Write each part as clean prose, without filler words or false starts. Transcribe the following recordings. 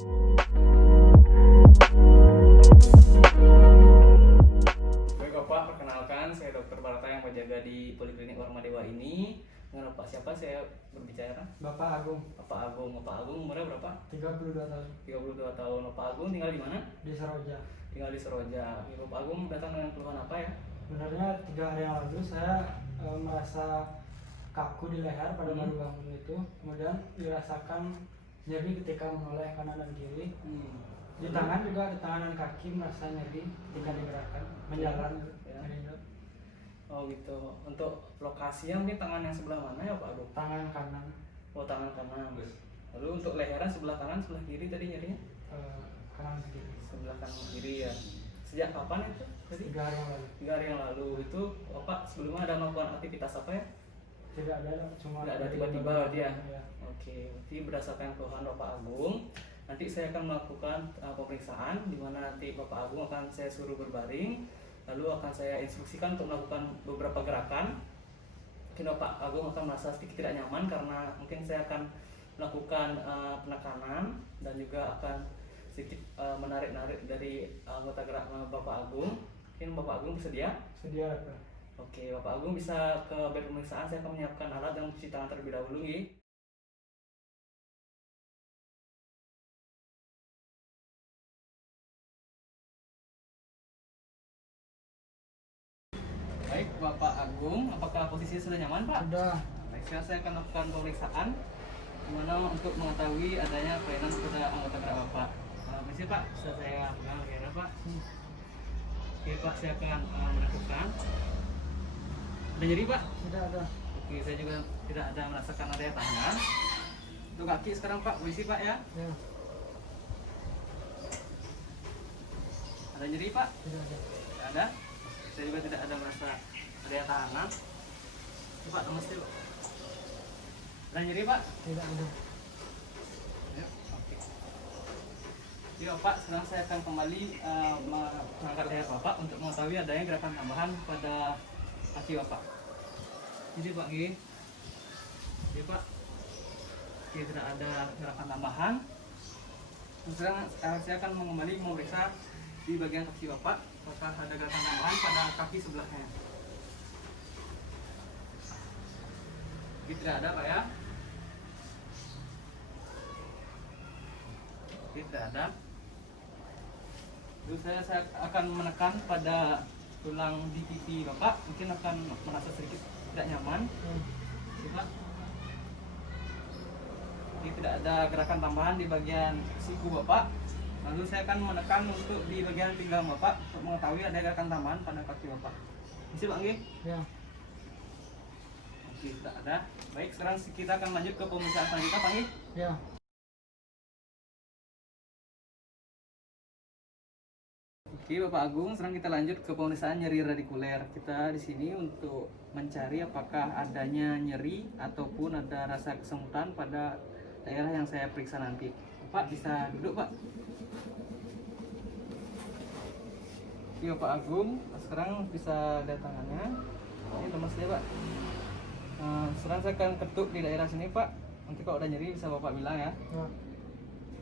Baik Bapak, perkenalkan saya Dr. Barata yang menjaga di Poliklinik Warma Dewa ini. Dengan Bapak siapa saya berbicara? Bapak Agung. Bapak Agung. Bapak Agung umurnya berapa? 32 tahun. 32 tahun. Bapak Agung tinggal di mana? Di Seroja. Tinggal di Seroja. Bapak Agung datang dengan keluhan apa ya? Sebenarnya 3 hari yang lalu saya merasa kaku di leher pada baru bangun itu. Kemudian dirasakan nyeri ketika menoleh kanan dan kiri. Di tangan juga, di tangan dan kaki merasa nyeri ketika digerakkan, menjalan Ya. nyeri itu. Oh gitu. Untuk lokasinya mungkin tangan yang sebelah mana ya Pak Agung? Tangan kanan, Oh tangan kanan. Lalu untuk lehernya sebelah kanan, sebelah kiri tadi nyerinya? kanan kiri. Sebelah kanan kiri ya. Sejak kapan itu? Tadi? 3 hari yang lalu. 3 hari yang lalu. Itu Bapak sebelumnya ada melakukan aktivitas apa ya? Tidak ada, cuma Tidak ada tiba-tiba dia. Ya. Oke, berarti berdasarkan keluhan Bapak Agung, nanti saya akan melakukan pemeriksaan di mana nanti Bapak Agung akan saya suruh berbaring, lalu akan saya instruksikan untuk melakukan beberapa gerakan. Mungkin Bapak Agung akan merasa sedikit tidak nyaman karena mungkin saya akan melakukan penekanan dan juga akan sedikit menarik-narik dari anggota gerak Bapak Agung. Mungkin Bapak Agung bersedia? Sedia apa? Oke, Bapak Agung bisa ke bed pemeriksaan. Saya akan menyiapkan alat dan mencuci tangan terlebih dahulu, nggih. Baik, Bapak Agung, apakah posisinya sudah nyaman, Pak? Sudah. Baik, sekarang saya akan lakukan pemeriksaan dimana untuk mengetahui adanya kelainan pada anggota gerak Bapak. Permisi Pak, bisa saya pegang lehernya Pak. Oke Pak, saya akan menentukan. Ada nyeri Pak? Tidak ada. Oke, saya juga tidak ada merasakan adanya tangan. Untuk kaki sekarang Pak, permisi Pak ya. Ya. Ada nyeri Pak? Tidak ada. Tidak ada. Saya juga tidak ada merasa adanya tangan. Coba lemes dulu. Ada nyeri Pak? Tidak ada. Ya, oke. Ya Pak, sekarang saya akan kembali mengangkat leher Bapak untuk mengetahui adanya gerakan tambahan pada kaki Bapak. Jadi Pak, gini. Jadi Pak, oke, tidak ada gerakan tambahan. Sekarang saya akan kembali memeriksa di bagian kaki Bapak, apakah ada gerakan tambahan pada kaki sebelahnya. Oke, tidak ada Pak ya. Oke, tidak ada. Terus saya akan menekan pada tulang di pipi Bapak, mungkin akan merasa sedikit tidak nyaman. Coba. Jadi tidak ada gerakan tambahan di bagian siku Bapak. Lalu saya akan menekan untuk di bagian pinggang Bapak untuk mengetahui ada gerakan tambahan pada kaki Bapak. Bisa Pak nggih? Ya. Oke, tidak ada. Baik, sekarang kita akan lanjut ke pemeriksaan selanjutnya Pak nggih. Ya. Oke, Bapak Agung, sekarang kita lanjut ke pemeriksaan nyeri radikuler. Kita di sini untuk mencari apakah adanya nyeri ataupun ada rasa kesemutan pada daerah yang saya periksa nanti. Bapak bisa duduk, Pak. Oke, Bapak Agung, sekarang bisa lihat tangannya. Ini lemas ya, Pak. Sekarang saya akan ketuk di daerah sini, Pak. Nanti kalau ada nyeri bisa Bapak bilang ya. Ya.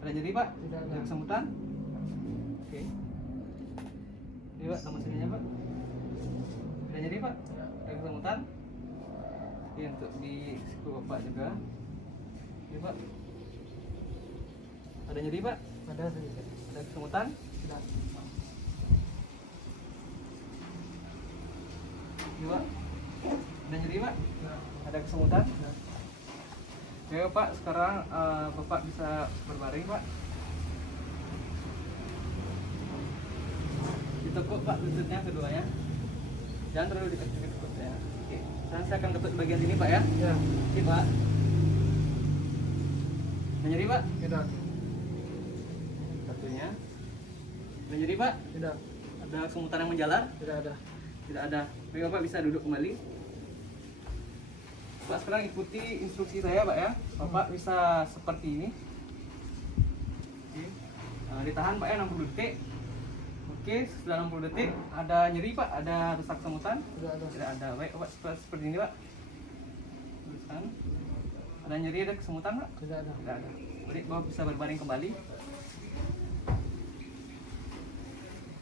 Ada nyeri, Pak? Tidak ada. Ada kesemutan? Oke. Ini Pak, nama sininya Pak. Ada nyeri Pak? Ada kesemutan? Oke, untuk di siku Bapak juga. Ini Pak. Ada nyeri Pak? Ada sedikit. Ada kesemutan? Tidak. Ini Pak. Ada nyeri Pak? Ya. Ada kesemutan? Ya. Oke Pak, sekarang Bapak bisa berbaring Pak. Ditekuk Pak lututnya keduanya. Jangan terlalu dekat-dekat ya. Oke. Sekarang saya akan ketuk di bagian sini Pak ya. Ya. Oke Pak. Ada nyeri Pak? Tidak. Satunya. Ada nyeri Pak? Tidak. Ada kesemutan yang menjalar? Tidak ada. Tidak ada. Oke Bapak bisa duduk kembali. Pak, sekarang ikuti instruksi saya Pak ya. Bapak bisa seperti ini. Oke. Ditahan Pak ya 60 detik. Oke, setelah 60 detik ada nyeri Pak, ada desak kesemutan? Tidak ada. Tidak ada. Baik Bapak seperti ini Pak. Teruskan. Ada nyeri, ada kesemutan Pak? Tidak ada. Tidak ada. Baik, Bapak bisa berbaring kembali.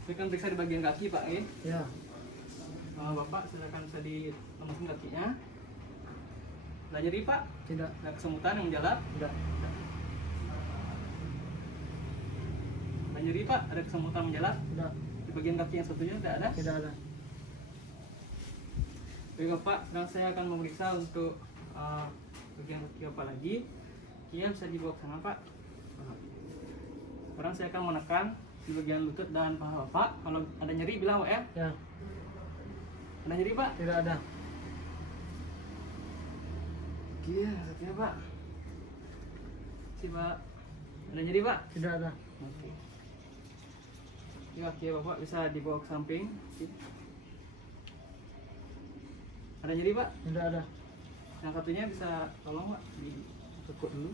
Saya akan periksa di bagian kaki Pak. Ya. Bapak silakan bisa dilemaskan kakinya. Ada nyeri Pak? Tidak. Ada kesemutan yang menjalar? Tidak. Ada nyeri Pak? Ada kesemutan menjalar? Tidak. Di bagian kaki yang satunya tidak ada? Tidak ada. Baik Bapak, dan saya akan memeriksa untuk bagian kaki Bapak lagi. Iya, bisa dibawa ke sana Pak. Sekarang saya akan menekan di bagian lutut dan paha Bapak. Kalau ada nyeri bilang Pak ya. Ya. Ada nyeri Pak? Tidak ada. Iya, satunya Pak. Si Pak. Ada nyeri Pak? Tidak ada. Oke. Ya, kaki Bapak bisa dibawa ke samping. Ada nyeri Pak? Tidak ada. Yang satunya bisa tolong Pak ditekuk dulu.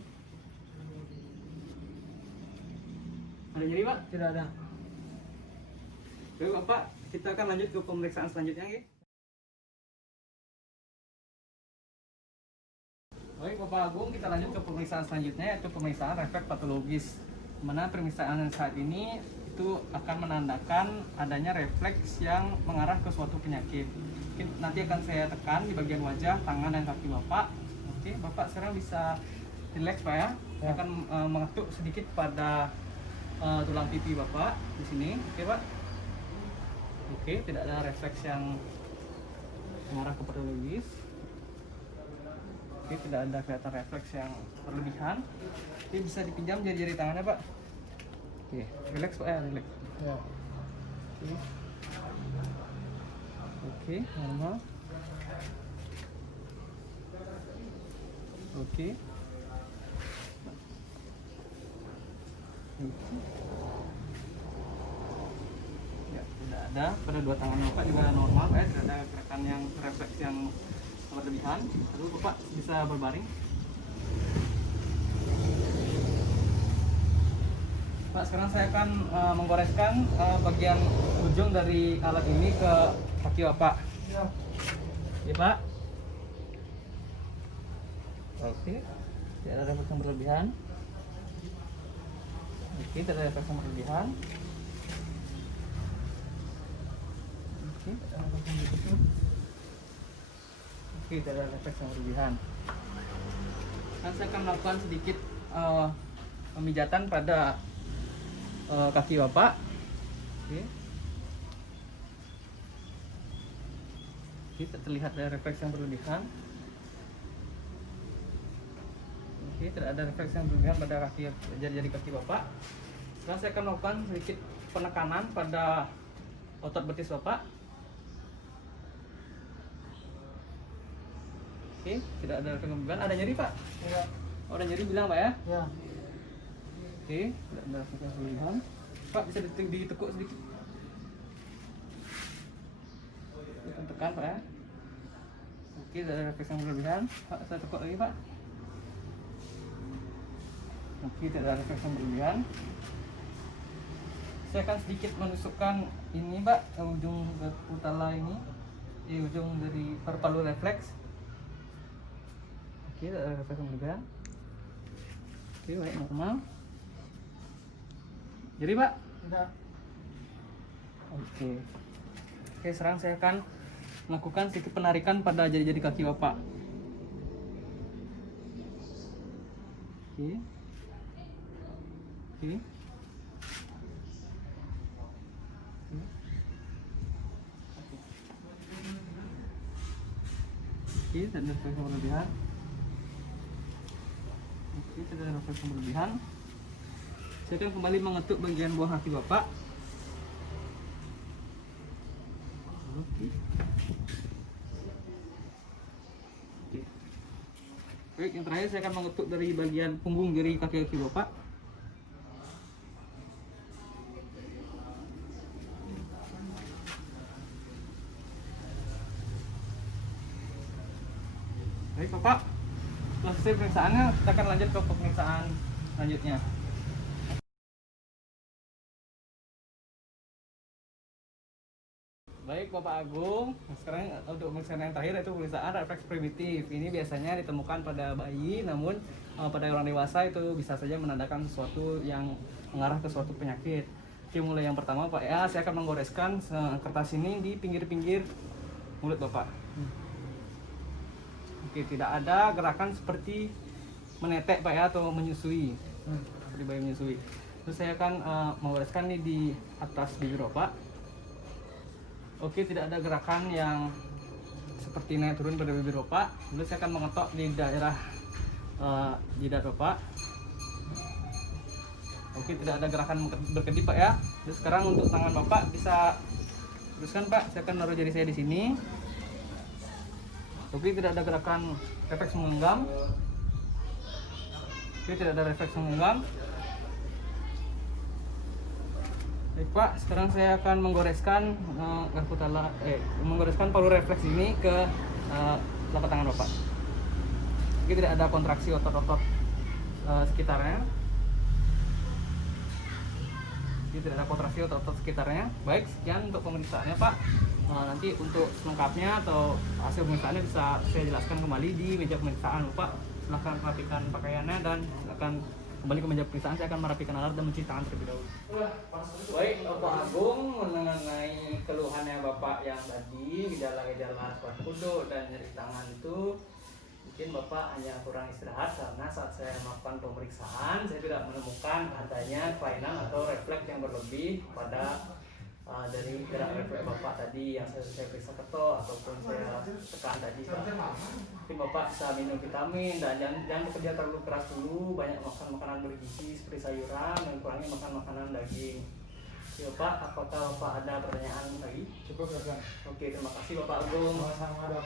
Ada nyeri Pak? Tidak ada. Baik Bapak, kita akan lanjut ke pemeriksaan selanjutnya ya. Baik Bapak Agung, kita lanjut ke pemeriksaan selanjutnya, yaitu pemeriksaan refleks patologis. Mana pemeriksaan saat ini itu akan menandakan adanya refleks yang mengarah ke suatu penyakit. Mungkin nanti akan saya tekan di bagian wajah, tangan dan kaki Bapak. Oke, Bapak sekarang bisa relax Pak ya. Saya akan mengetuk sedikit pada tulang pipi Bapak di sini. Oke Pak. Oke, tidak ada refleks yang mengarah ke patologis. Oke, tidak ada kelihatan refleks yang berlebihan. Oke, bisa dipinjam jari-jari tangannya Pak. Oke, relax Pak ya, relax. Ya. Oke. Oke, normal. Oke. Ya, tidak ada. Pada dua tangan Bapak juga normal Pak ya, tidak ada gerakan yang refleks yang berlebihan. Lalu Bapak bisa berbaring. Pak, sekarang saya akan menggoreskan bagian ujung dari alat ini ke kaki Bapak. Ya. Ya Pak. Oke. Tidak ada refleks yang berlebihan. Oke, tidak ada refleks yang berlebihan. Oke, tidak ada refleks yang berlebihan. Oke, tidak ada refleks yang berlebihan. Dan saya akan melakukan sedikit pemijatan pada kaki Bapak. Oke. Oke, terlihat ada refleks yang berlebihan. Oke, tidak ada refleks yang berlebihan pada kaki jari-jari kaki Bapak. Sekarang saya akan melakukan sedikit penekanan pada otot betis Bapak. Oke, tidak ada refleks yang berlebihan. Ada nyeri Pak? Tidak. Oh, ada nyeri bilang Pak ya? Ya. Oke, tidak ada refleks yang berlebihan. Pak, bisa ditekuk sedikit. Kita tekan Pak ya. Oke, tidak ada refleks yang berlebihan. Pak, saya tekuk lagi Pak. Oke, tidak ada refleks yang berlebihan. Saya akan sedikit menusukkan ini Pak, ujung utara ini, ujung dari paru refleks. Oke, tidak ada refleks yang berlebihan. Oke, baik, normal. Jadi Pak? Tidak. Oke. Oke, sekarang saya akan melakukan sedikit penarikan pada jari-jari kaki Bapak. Oke. Oke. Oke, tidak ada refleks yang berlebihan. Oke, tidak ada refleks yang berlebihan. Saya akan kembali mengetuk bagian bawah kaki Bapak. Oke. Oke. Baik, yang terakhir saya akan mengetuk dari bagian punggung jari kaki Bapak. Baik Bapak, setelah selesai pemeriksaannya, kita akan lanjut ke pemeriksaan selanjutnya. Baik Bapak Agung, sekarang untuk pemeriksaan yang terakhir yaitu pemeriksaan refleks primitif. Ini biasanya ditemukan pada bayi, namun pada orang dewasa itu bisa saja menandakan sesuatu yang mengarah ke suatu penyakit. Oke, mulai yang pertama Pak ya, saya akan menggoreskan kertas ini di pinggir-pinggir mulut Bapak. Oke, tidak ada gerakan seperti menetek Pak ya, atau menyusui, seperti bayi menyusui. Terus saya akan menggoreskan ini di atas bibir Bapak. Oke, tidak ada gerakan yang seperti naik turun pada bibir Bapak. Lalu saya akan mengetok di daerah jidat Bapak. Oke, tidak ada gerakan berkedip Pak ya. Terus sekarang untuk tangan Bapak bisa teruskan Pak. Saya akan naruh jari saya di sini. Oke, tidak ada gerakan refleks menggenggam. Oke, tidak ada refleks menggenggam. Baik Pak, sekarang saya akan menggoreskan menggoreskan palu refleks ini ke telapak tangan Bapak. Oke, tidak ada kontraksi otot-otot sekitarnya. Oke, tidak ada kontraksi otot-otot sekitarnya. Baik, sekian untuk pemeriksaannya Pak. Nanti untuk selengkapnya atau hasil pemeriksaannya bisa saya jelaskan kembali di meja pemeriksaan Bapak. Silahkan rapikan pakaiannya dan silahkan kembali ke meja pemeriksaan. Saya akan merapikan alat dan mencuci tangan terlebih dahulu. Baik, Bapak Agung, mengenai keluhannya Bapak yang tadi, gejala-gejala seperti kuduk dan nyeri tangan itu, mungkin Bapak hanya kurang istirahat karena saat saya melakukan pemeriksaan saya tidak menemukan adanya kelainan atau refleks yang berlebih pada dari gerak refleks Bapak tadi yang saya periksa ketok ataupun saya tekan tadi Pak. Mungkin Bapak bisa minum vitamin dan jangan bekerja terlalu keras dulu, banyak makan makanan bergizi seperti sayuran dan kurangi makan makanan daging. Oke Bapak, apakah Bapak ada pertanyaan lagi? Cukup ya. Oke, terima kasih Bapak Agung. Sama-sama Dok.